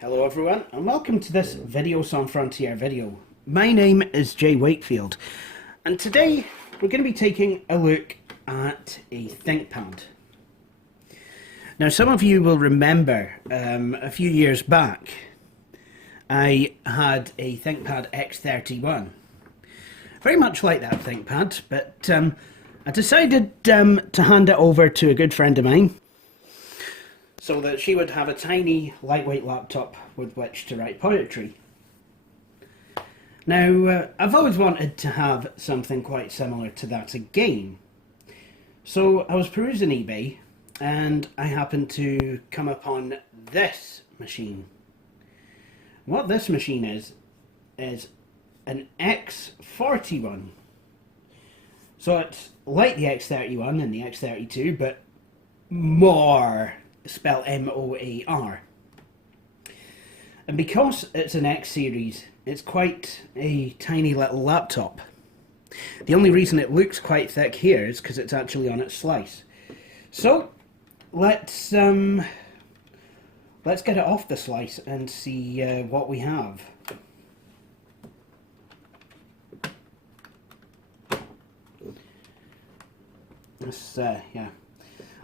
Hello everyone and welcome to this Video Sans Frontier video. My name is Jay Wakefield and today we're going to be taking a look at a ThinkPad. Now some of you will remember a few years back I had a ThinkPad X41. Very much like that ThinkPad, but I decided to hand it over to a good friend of mine so that she would have a tiny, lightweight laptop with which to write poetry. Now, I've always wanted to have something quite similar to that again. So I was perusing eBay and I happened to come upon this machine. What this machine is an X41. So it's like the X31 and the X32, but more. Spell M-O-A-R. And because it's an X series, it's quite a tiny little laptop. The only reason it looks quite thick here is because it's actually on its slice. So let's get it off the slice and see what we have.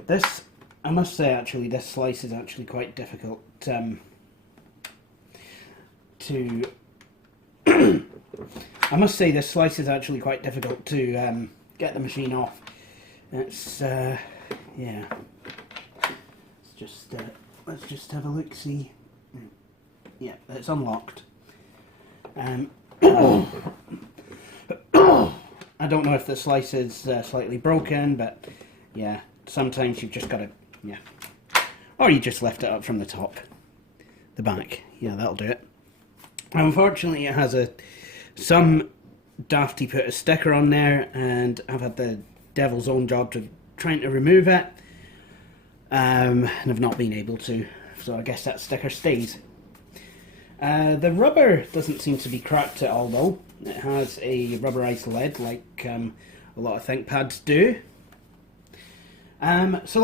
This I must say, actually, this slice is actually quite difficult to I must say this slice is actually quite difficult to get the machine off. It's yeah. Let's just have a look. See, yeah, it's unlocked. I don't know if the slice is slightly broken, but yeah, sometimes you've just got to. Yeah, or you just lift it up from the top, the back. Yeah, that'll do it. Unfortunately, it has some dafty put a sticker on there, and I've had the devil's own job to trying to remove it, and I've not been able to. So I guess that sticker stays. The rubber doesn't seem to be cracked at all, though. It has a rubberized lid, like a lot of ThinkPads do. So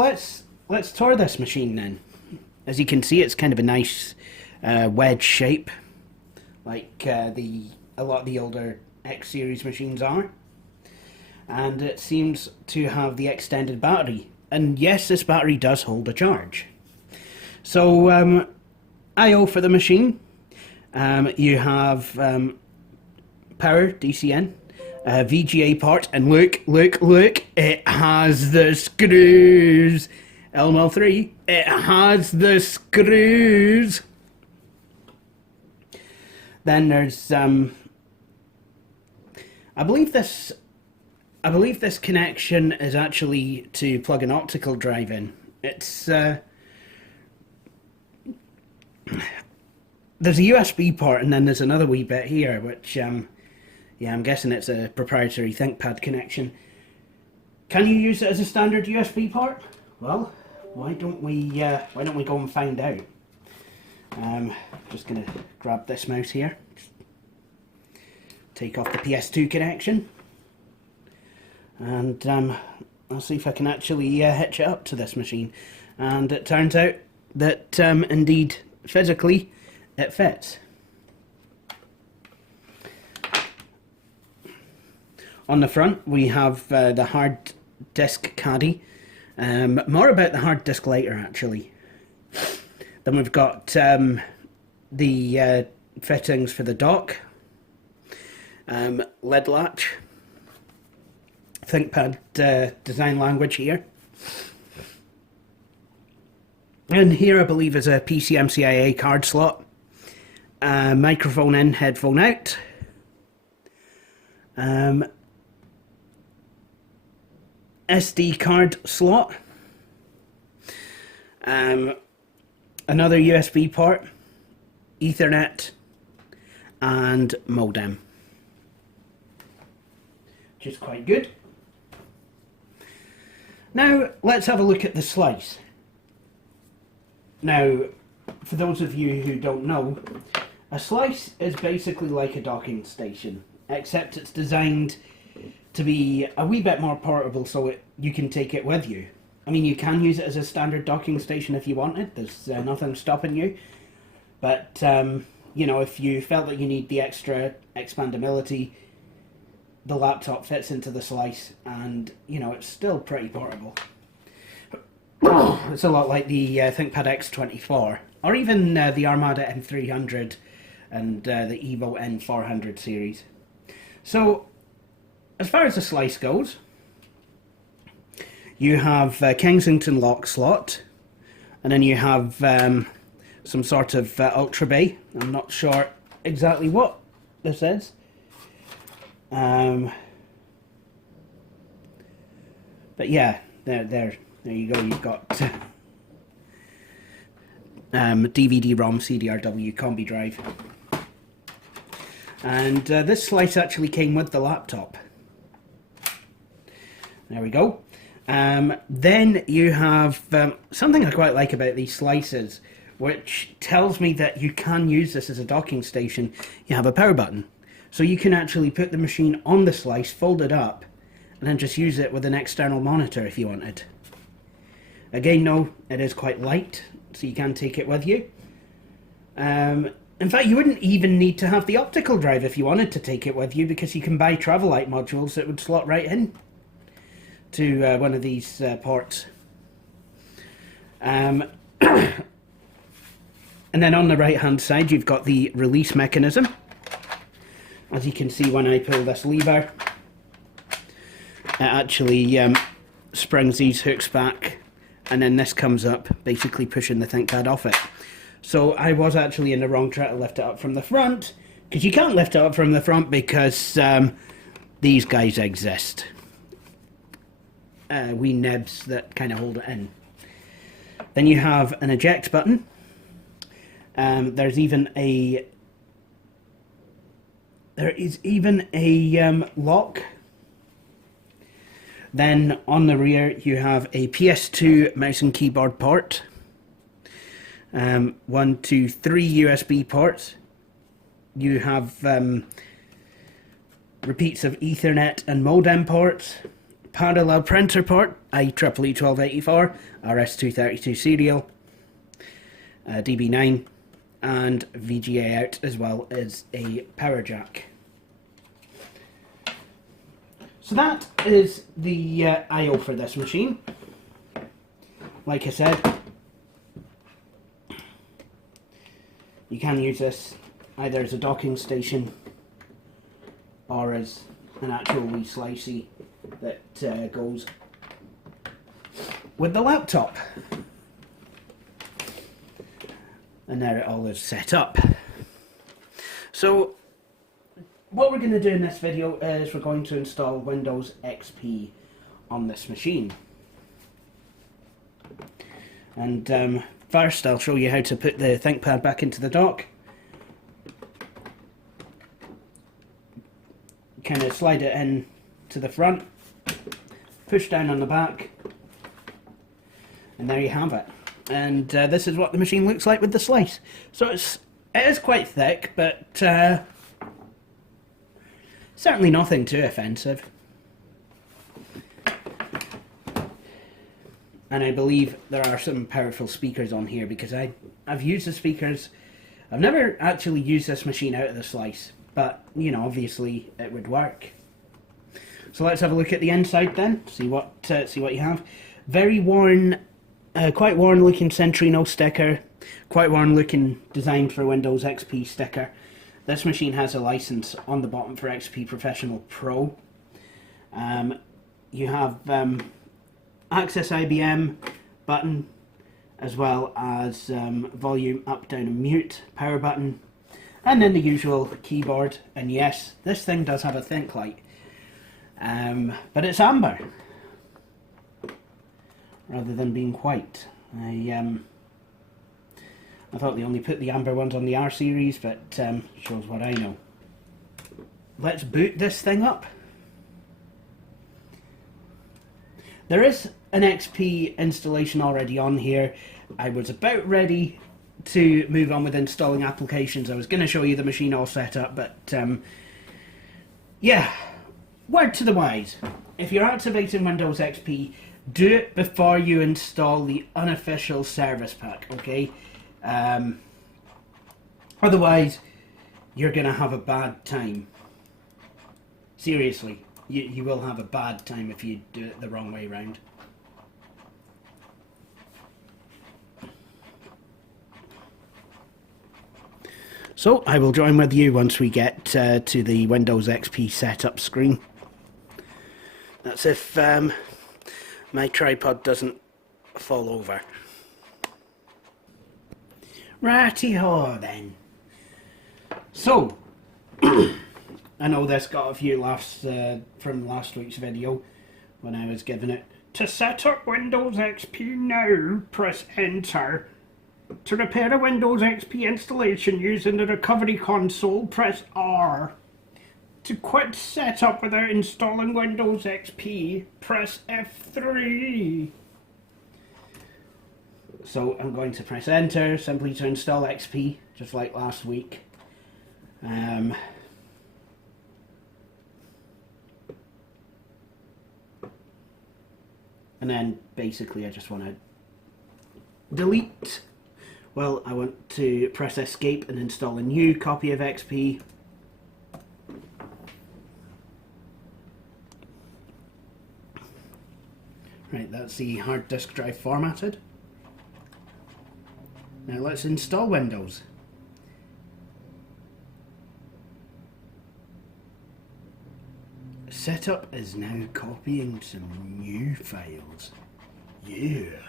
let's tour this machine then. As you can see, it's kind of a nice wedge shape, like a lot of the older X series machines are. And it seems to have the extended battery. And yes, this battery does hold a charge. So I/O for the machine. You have power, DCN. VGA port, and look, it has the screws. LML3, it has the screws. Then there's I believe this connection is actually to plug an optical drive in. It's there's a USB port, and then there's another wee bit here, which yeah, I'm guessing it's a proprietary ThinkPad connection. Can you use it as a standard USB port? Well, why don't we go and find out? Just gonna grab this mouse here, take off the PS2 connection, and I'll see if I can actually hitch it up to this machine. And it turns out that indeed, physically, it fits. On the front, we have the hard disk caddy. More about the hard disk later, actually. Then we've got the fittings for the dock, lid latch, ThinkPad design language here. And here, I believe, is a PCMCIA card slot, microphone in, headphone out. SD card slot, another USB port, Ethernet, and modem, which is quite good. Now let's have a look at the slice. Now, for those of you who don't know, a slice is basically like a docking station, except it's designed to be a wee bit more portable so you can take it with you. I mean, you can use it as a standard docking station if you wanted. There's nothing stopping you. But you know, if you felt that you need the extra expandability, the laptop fits into the slice, and you know, it's still pretty portable. It's a lot like the ThinkPad X41, or even the Armada M300 and the Evo N400 series. So, as far as the slice goes, you have Kensington lock slot, and then you have some sort of Ultra Bay. I'm not sure exactly what this is. But yeah, there you go. You've got DVD-ROM CDRW combi drive, and this slice actually came with the laptop. There we go. Then you have something I quite like about these slices, which tells me that you can use this as a docking station. You have a power button, so you can actually put the machine on the slice, fold it up, and then just use it with an external monitor if you wanted. Again, no, it is quite light, so you can take it with you. In fact, you wouldn't even need to have the optical drive if you wanted to take it with you, because you can buy travel light modules that would slot right in to one of these ports. And then on the right hand side you've got the release mechanism. As you can see, when I pull this lever, it actually springs these hooks back, and then this comes up, basically pushing the ThinkPad off it. So I was actually in the wrong trying to lift it up from the front, because you can't lift it up from the front because these guys exist. Wee nibs that kind of hold it in. Then you have an eject button. There is even a lock. Then on the rear you have a PS2 mouse and keyboard port. 1, 2, 3 USB ports. You have repeats of Ethernet and modem ports. Parallel printer port, IEEE 1284, RS232 serial, DB9, and VGA out, as well as a power jack. So that is the I/O for this machine. Like I said, you can use this either as a docking station or as an actual wee slicey that goes with the laptop. And there it all is set up. So what we're going to do in this video is we're going to install Windows XP on this machine. And first I'll show you how to put the ThinkPad back into the dock. Kind of slide it in to the front, push down on the back, and there you have it. And this is what the machine looks like with the slice. So it is quite thick, but certainly nothing too offensive. And I believe there are some powerful speakers on here, because I've used the speakers. I've never actually used this machine out of the slice, but you know, obviously it would work. So let's have a look at the inside then, see what you have. Very worn, quite worn looking Centrino sticker, quite worn looking designed for Windows XP sticker. This machine has a license on the bottom for XP Professional Pro. You have Access IBM button, as well as volume up, down and mute, power button, and then the usual keyboard. And yes, this thing does have a think light. But it's amber rather than being white. I thought they only put the amber ones on the R series, but shows what I know. Let's boot this thing up. There is an XP installation already on here. I was about ready to move on with installing applications. I was going to show you the machine all set up, but yeah. Word to the wise, if you're activating Windows XP, do it before you install the unofficial service pack, okay? Otherwise, you're going to have a bad time. Seriously, you will have a bad time if you do it the wrong way round. So I will join with you once we get to the Windows XP setup screen. That's if my tripod doesn't fall over. Righty-ho then. So, I know this got a few laughs from last week's video when I was giving it. To set up Windows XP now, press Enter. To repair a Windows XP installation using the recovery console, press R. To quit setup without installing Windows XP, press F3. So I'm going to press Enter simply to install XP, just like last week. And then basically I just want to delete. Well, I want to press Escape and install a new copy of XP. Right, that's the hard disk drive formatted. Now let's install Windows. Setup is now copying some new files. Yeah,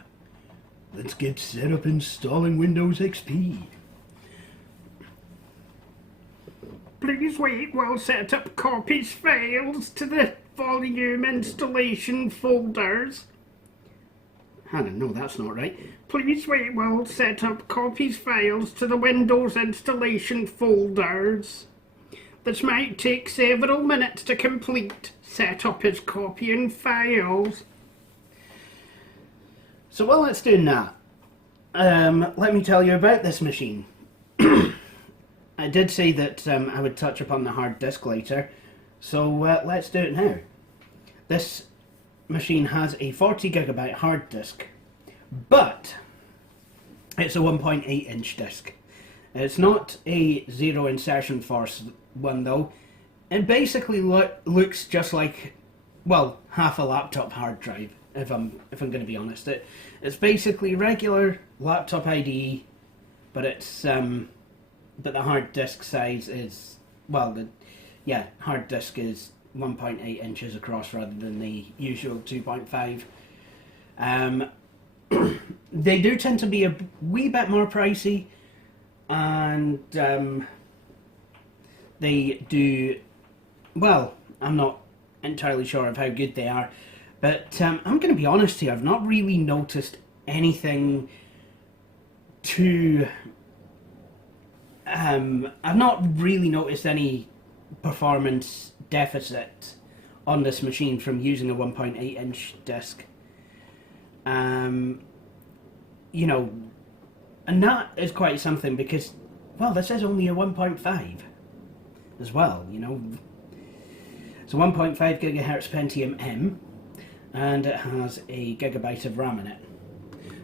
let's get set up installing Windows XP. Please wait while setup copies files to the volume installation folders. Hang on, no, that's not right. Please wait while setup copies files to the Windows installation folders. This might take several minutes to complete. Setup is copying files. So while it's doing that, let me tell you about this machine. I did say that I would touch upon the hard disk later, so let's do it now. This machine has a 40 gigabyte hard disk, but it's a 1.8 inch disk. It's not a zero insertion force one though. It basically looks just like, well, half a laptop hard drive, if I'm going to be honest. It's basically regular laptop IDE, but it's but the hard disk size is, well, hard disk is 1.8 inches across rather than the usual 2.5. They do tend to be a wee bit more pricey, and they do, well, I'm not entirely sure of how good they are, but I'm going to be honest here, I've not really noticed anything too, I've not really noticed any performance deficit on this machine from using a 1.8 inch disc. You know, and that is quite something because, well, this is only a 1.5 as well, you know. It's a 1.5 gigahertz Pentium M, and it has a gigabyte of RAM in it.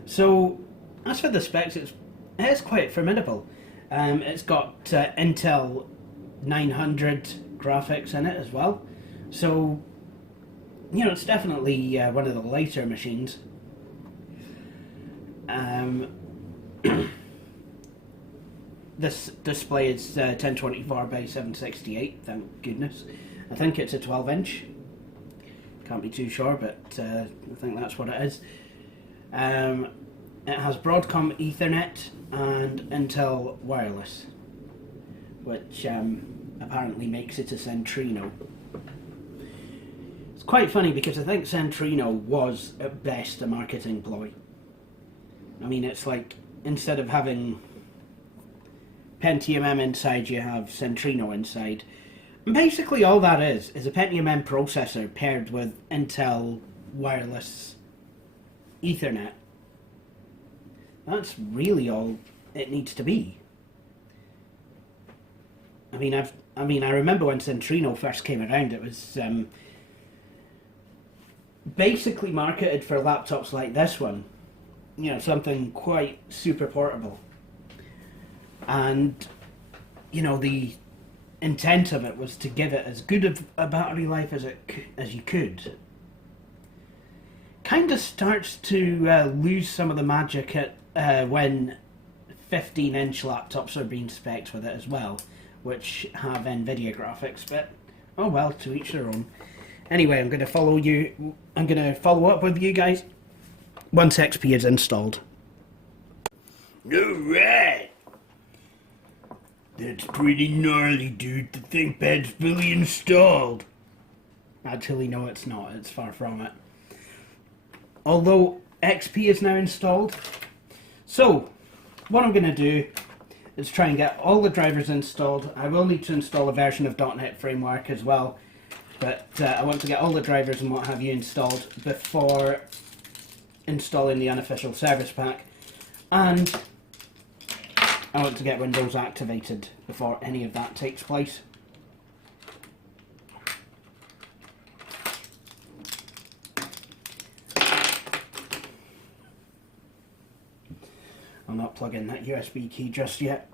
So, as for the specs, it is quite formidable. It's got Intel 900 graphics in it as well. So, you know, it's definitely one of the lighter machines. This display is 1024 by 768, thank goodness. I think it's a 12 inch. Can't be too sure, but I think that's what it is. It has Broadcom Ethernet and Intel Wireless, which apparently makes it a Centrino. It's quite funny because I think Centrino was at best a marketing ploy. I mean, it's like, instead of having Pentium M inside, you have Centrino inside. And basically all that is a Pentium M processor paired with Intel Wireless Ethernet. That's really all it needs to be. I mean, I remember when Centrino first came around, it was basically marketed for laptops like this one. You know, something quite super portable. And you know, the intent of it was to give it as good of a battery life as you could. Kind of starts to lose some of the magic when 15-inch laptops are being spec'd with it as well, which have NVIDIA graphics, but oh well, to each their own. Anyway, I'm going to follow up with you guys once XP is installed. Alright! That's pretty gnarly, dude. The ThinkPad's fully installed. Actually, no, it's not. It's far from it. Although XP is now installed. So, what I'm going to do is try and get all the drivers installed. I will need to install a version of .NET Framework as well, but I want to get all the drivers and what have you installed before installing the unofficial service pack, and I want to get Windows activated before any of that takes place. I'll not plug in that USB key just yet.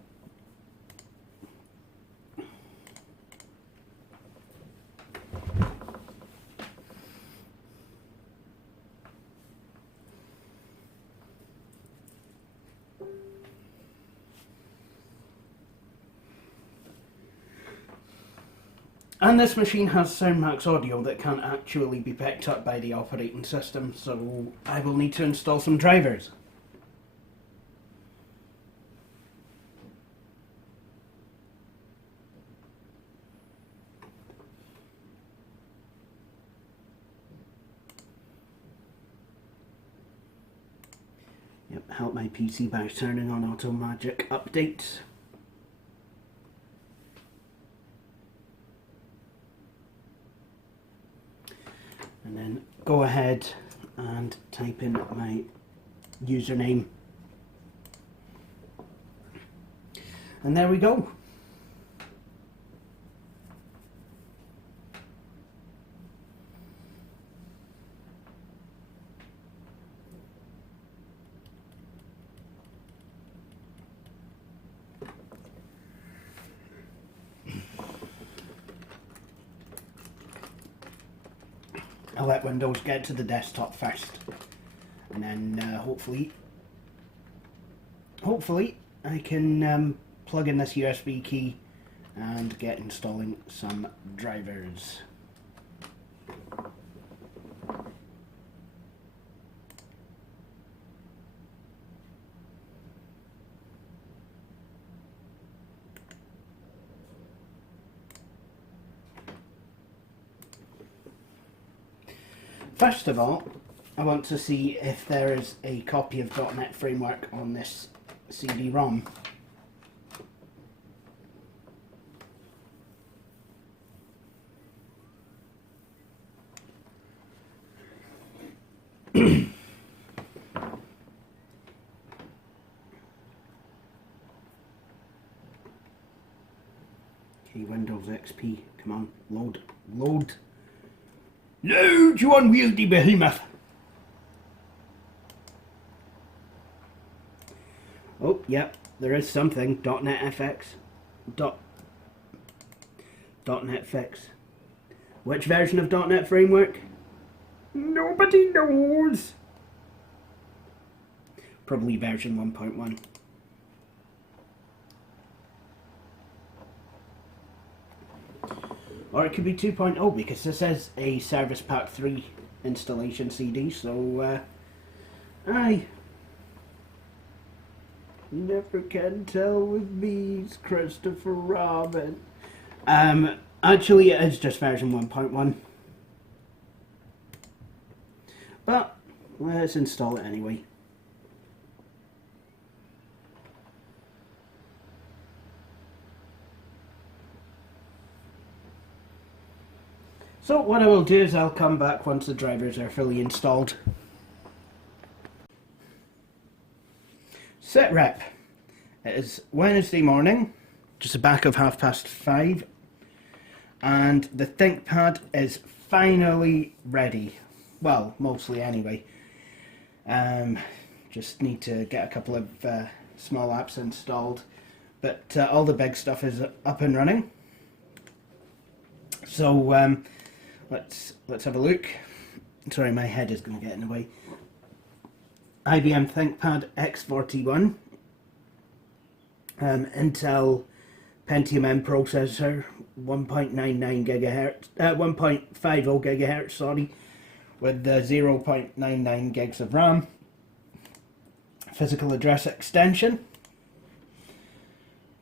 And this machine has SoundMax audio that can't actually be picked up by the operating system, so I will need to install some drivers. Yep, help my PC by turning on automatic updates. And then go ahead and type in my username. And there we go. I'll let Windows get to the desktop first, and then hopefully I can plug in this USB key and get installing some drivers. First of all, I want to see if there is a copy of .NET Framework on this CD-ROM. Okay, Windows XP, come on, load, load. Load, you unwieldy behemoth! Oh, yep, there is something. .NET FX. .NET Fix. Which version of .NET Framework? Nobody knows! Probably version 1.1. Or it could be 2.0, because this is a Service Pack 3 installation CD, so aye. You never can tell with me, Christopher Robin. Actually it is just version 1.1. But let's install it anyway. So what I will do is I'll come back once the drivers are fully installed. Sit rep. It is Wednesday morning, just the back of 5:30, and the ThinkPad is finally ready. Well, mostly anyway. Just need to get a couple of small apps installed, but all the big stuff is up and running. So let's have a look. Sorry, my head is going to get in the way. IBM ThinkPad X41, Intel Pentium M processor, 1.99 gigahertz, 1.50 gigahertz, sorry, with 0.99 gigs of RAM. Physical address extension.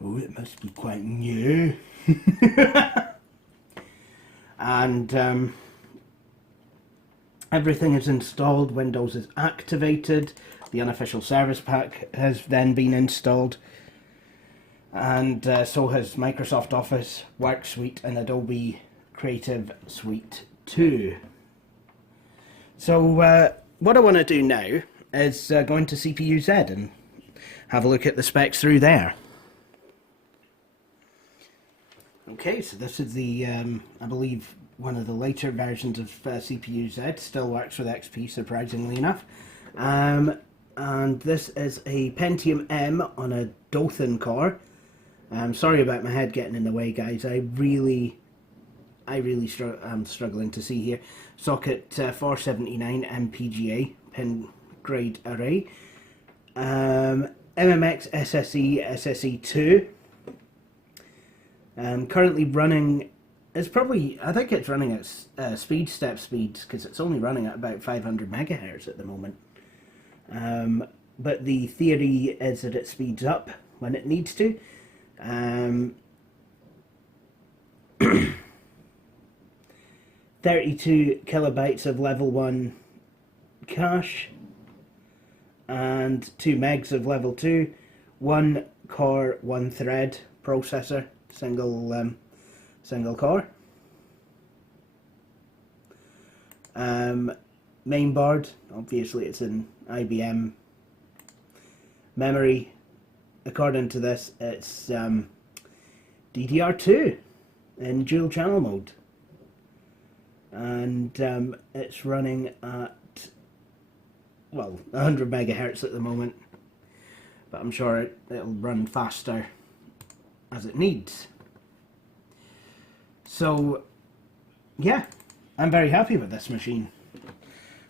Oh, it must be quite new. And everything is installed. Windows is activated. The unofficial service pack has then been installed. And so has Microsoft Office, Work Suite and Adobe Creative Suite 2. So what I want to do now is go into CPU-Z and have a look at the specs through there. Okay, so this is the, I believe, one of the later versions of CPU-Z. Still works with XP, surprisingly enough. And this is a Pentium M on a Dothan core. Sorry about my head getting in the way, guys. I really am struggling to see here. Socket 479 MPGA pin grade array. MMX SSE 2. Currently running, it's probably, I think it's running at step speeds, because it's only running at about 500 megahertz at the moment. But the theory is that it speeds up when it needs to. 32 kilobytes of level 1 cache and 2 megs of level 2, 1 core, 1 thread processor, single core. Main board, obviously it's in IBM. Memory, according to this, it's DDR2 in dual channel mode, and it's running at, well, 100 megahertz at the moment, but I'm sure it'll run faster as it needs. So yeah, I'm very happy with this machine.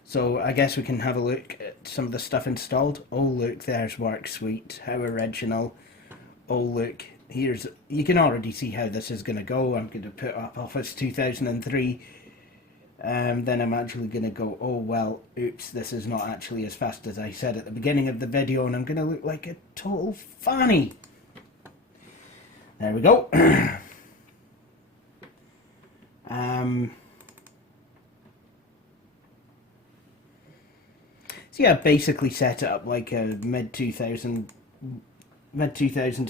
So I guess we can have a look at some of the stuff installed. Oh look, there's Work Suite, how original. Oh look, here's, you can already see how this is going to go. I'm going to put up Office 2003, then I'm actually going to go, oh well, oops, this is not actually as fast as I said at the beginning of the video, and I'm going to look like a total fanny. There we go. So yeah, basically set it up like a mid-2000s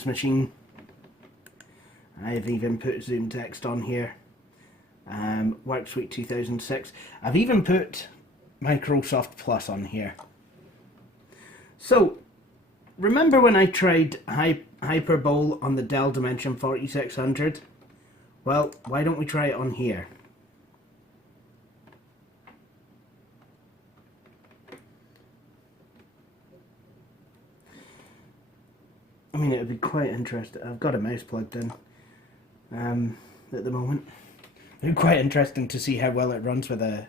machine. I've even put Zoom text on here. Work Suite 2006. I've even put Microsoft Plus on here. So, remember when I tried Hyperbowl on the Dell Dimension 4600? Well, why don't we try it on here? I mean, it would be quite interesting. I've got a mouse plugged in at the moment. It would be quite interesting to see how well it runs with a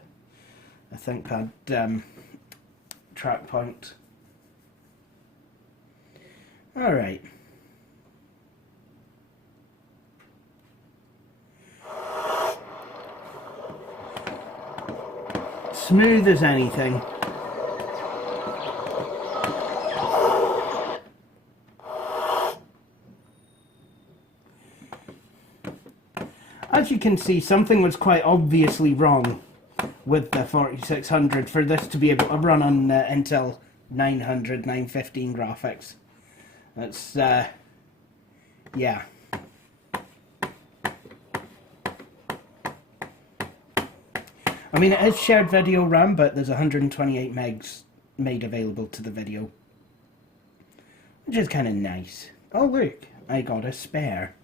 ThinkPad track point. Alright. Smooth as anything. As you can see, something was quite obviously wrong with the 4600 for this to be able to run on Intel 900, 915 graphics. That's, yeah. I mean, it is shared video RAM, but there's 128 megs made available to the video, which is kind of nice. Oh look, I got a spare.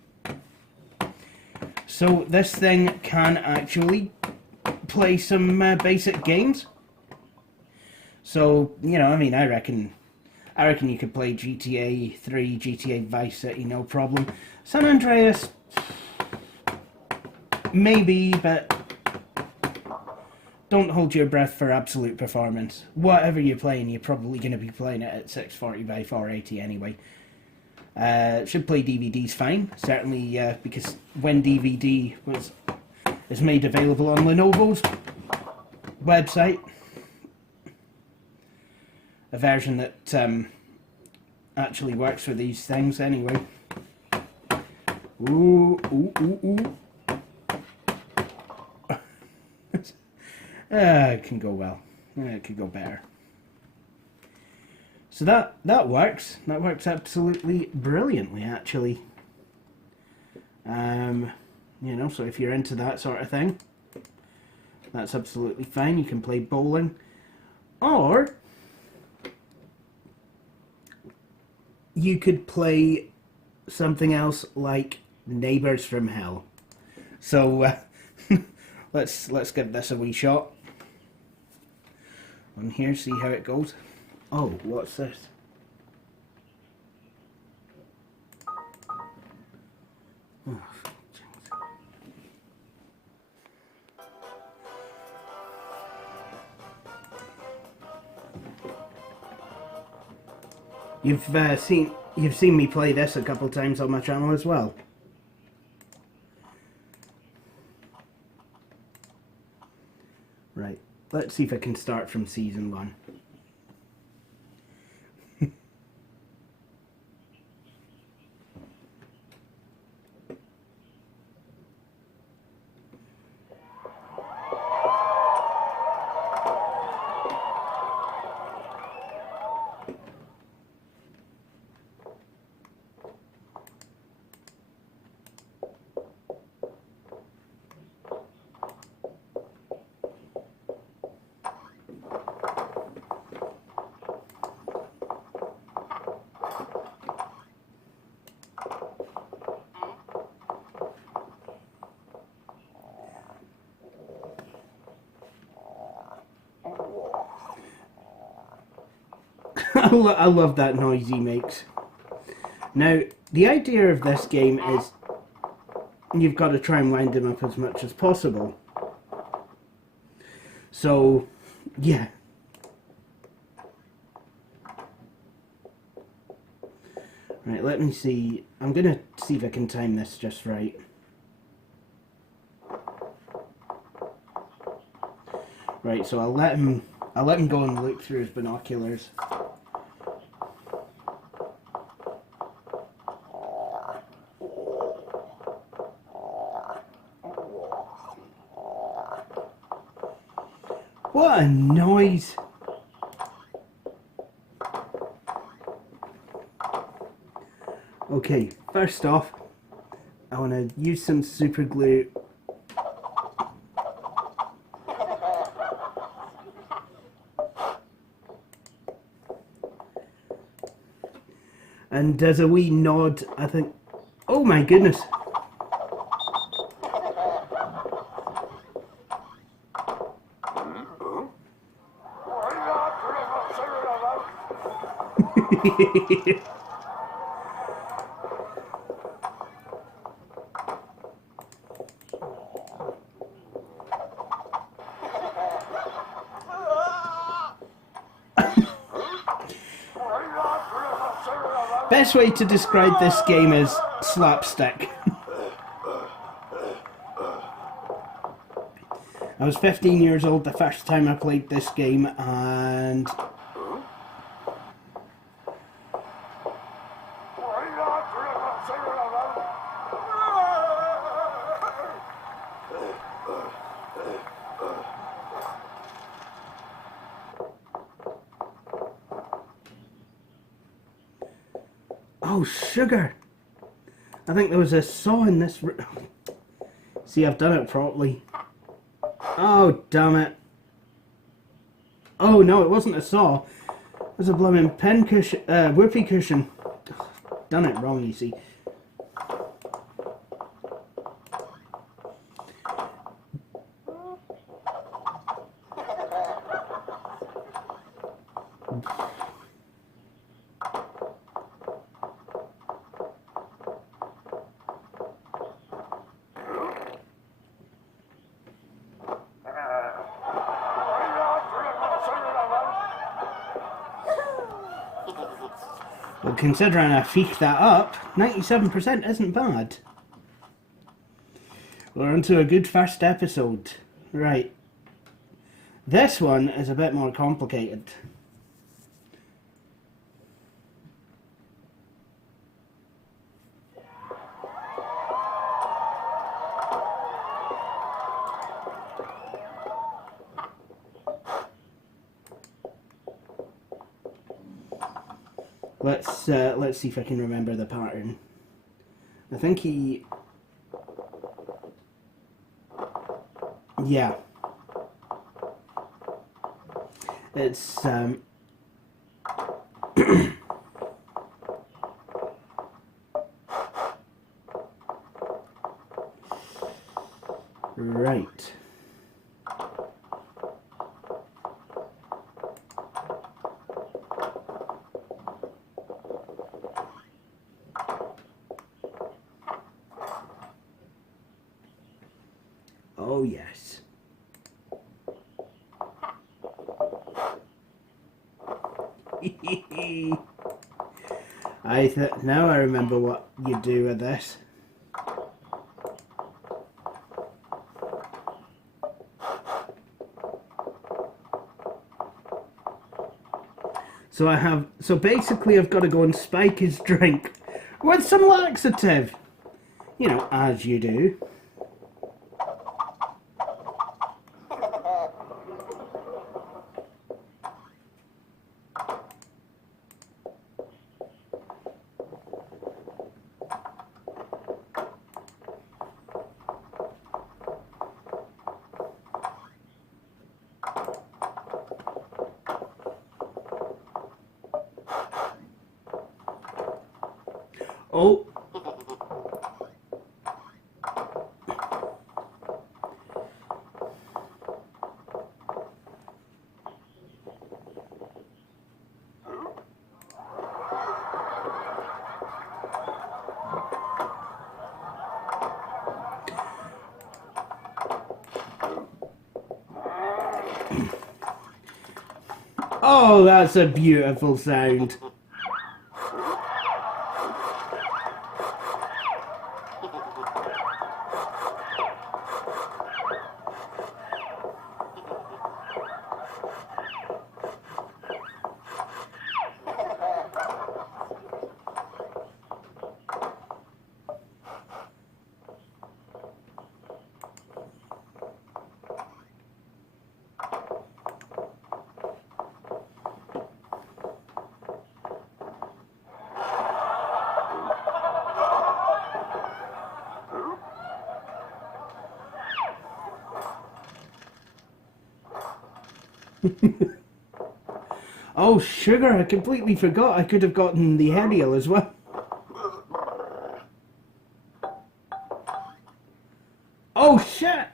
So this thing can actually play some basic games. So, you know, I mean, I reckon I reckon you could play GTA 3, GTA Vice City, no problem. San Andreas, maybe, but don't hold your breath for absolute performance. Whatever you're playing, you're probably going to be playing it at 640 by 480 anyway. Should play DVDs fine, certainly, because when DVD is made available on Lenovo's website, a version that actually works for these things anyway. Ooh, ooh, ooh, ooh. It can go well. It could go better. So that works. That works absolutely brilliantly, actually. You know, so if you're into that sort of thing, that's absolutely fine. You can play bowling, or you could play something else like Neighbours from Hell. So let's give this a wee shot on here, see how it goes. Oh, what's this? Oh, you've seen me play this a couple times on my channel as well. Right, let's see if I can start from season 1. I love that noise he makes. Now, the idea of this game is you've got to try and wind him up as much as possible. So, yeah. Right, let me see. I'm going to see if I can time this just right. Right, so I'll let him go and look through his binoculars. What a noise! Okay, first off, I want to use some super glue. And as a wee nod, I think, oh my goodness! Best way to describe this game is slapstick. I was 15 years old the first time I played this game, and oh, sugar! I think there was a saw in this. See, I've done it properly. Oh, damn it. Oh, no, it wasn't a saw. It was a blooming pen cushion, whoopee cushion. Done it wrong, you see. But considering I feeked that up, 97% isn't bad. We're onto a good first episode. Right. This one is a bit more complicated. Let's see if I can remember the pattern. I think he... Yeah. It's right. Oh yes. Now I remember what you do with this. So basically I've got to go and spike his drink with some laxative. You know, as you do. Oh. Oh, that's a beautiful sound. Oh, sugar, I completely forgot I could have gotten the Helial as well. Oh, shit!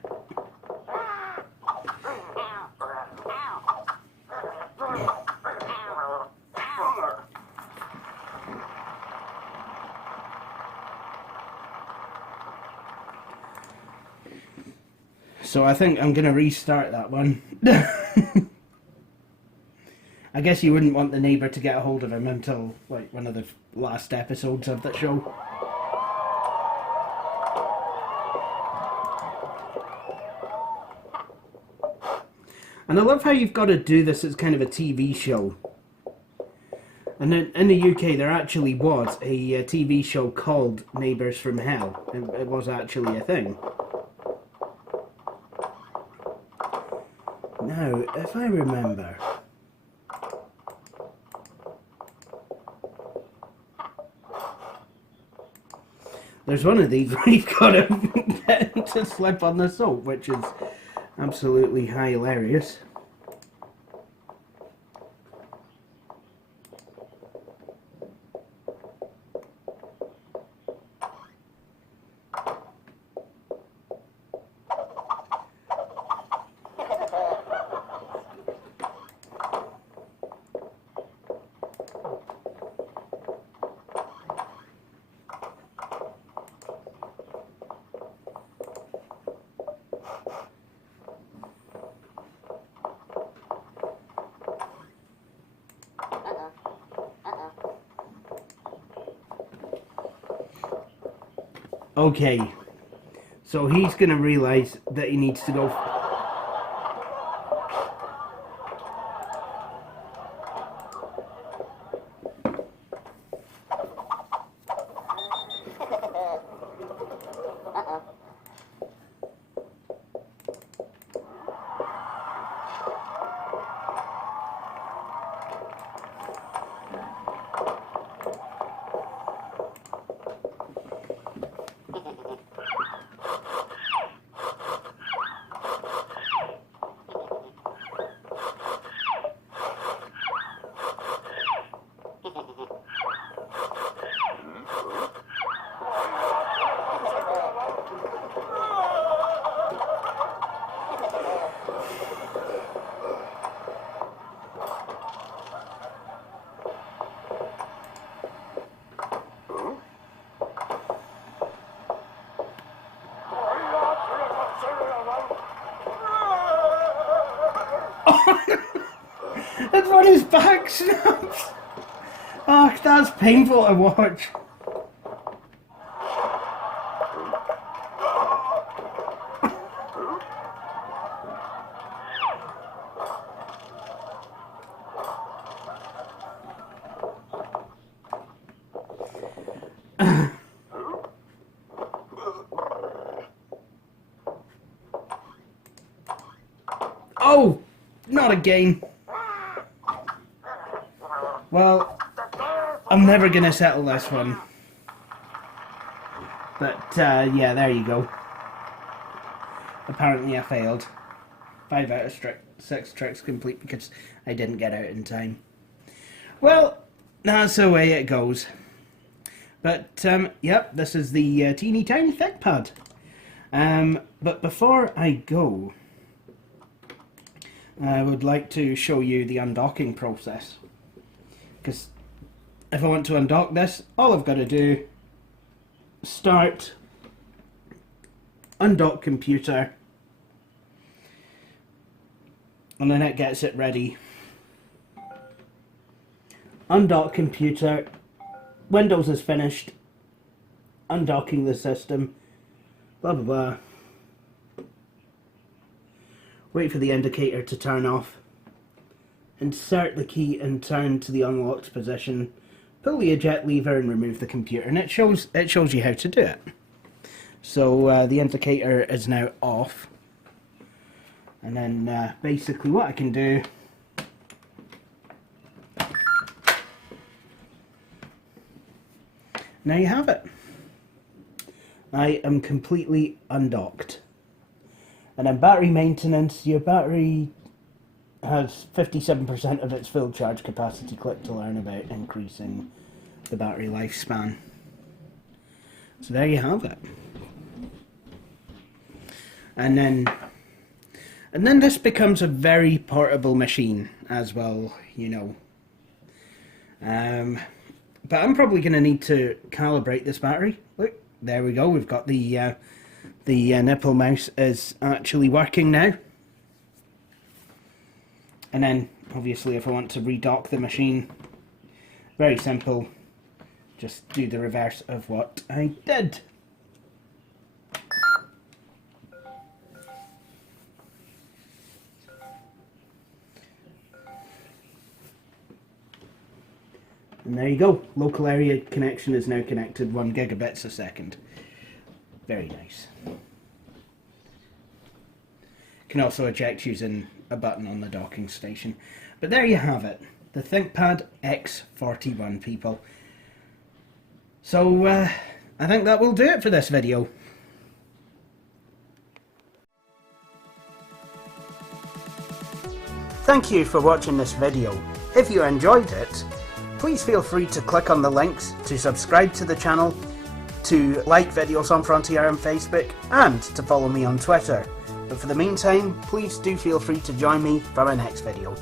So I think I'm going to restart that one. I guess you wouldn't want the neighbour to get a hold of him until, like, one of the last episodes of that show. And I love how you've got to do this as kind of a TV show. And in the UK there actually was a TV show called Neighbours from Hell. It was actually a thing. Now, if I remember... There's one of these where you've got to get to slip on the soap, which is absolutely hilarious. Okay, so he's going to realise that he needs to go... That's when his back snaps! Oh, that's painful to watch. Oh, not again. Well, I'm never gonna settle this one. But, yeah, there you go. Apparently I failed. 5 out of 6 tricks complete because I didn't get out in time. Well, that's the way it goes. But, yep, this is the teeny tiny ThinkPad. But before I go, I would like to show you the undocking process. Because if I want to undock this, all I've got to do, start, undock computer, and then it gets it ready. Undock computer, Windows is finished, undocking the system, blah blah blah. Wait for the indicator to turn off. Insert the key and turn to the unlocked position. Pull the eject lever and remove the computer, and it shows you how to do it. So the indicator is now off, and then basically what I can do. Now you have it. I am completely undocked. And in battery maintenance, your battery has 57% of its full charge capacity. Click to learn about increasing the battery lifespan. So there you have it. And then this becomes a very portable machine as well, you know. But I'm probably going to need to calibrate this battery. Look, there we go. We've got the nipple mouse is actually working now. And then, obviously, if I want to redock the machine, very simple. Just do the reverse of what I did. And there you go. Local area connection is now connected 1 gigabits a second. Very nice. Can also eject using a button on the docking station. But there you have it. The ThinkPad X41, people. So, I think that will do it for this video. Thank you for watching this video. If you enjoyed it, please feel free to click on the links to subscribe to the channel, to like videos on Frontier and Facebook, and to follow me on Twitter. But for the meantime, please do feel free to join me for my next video.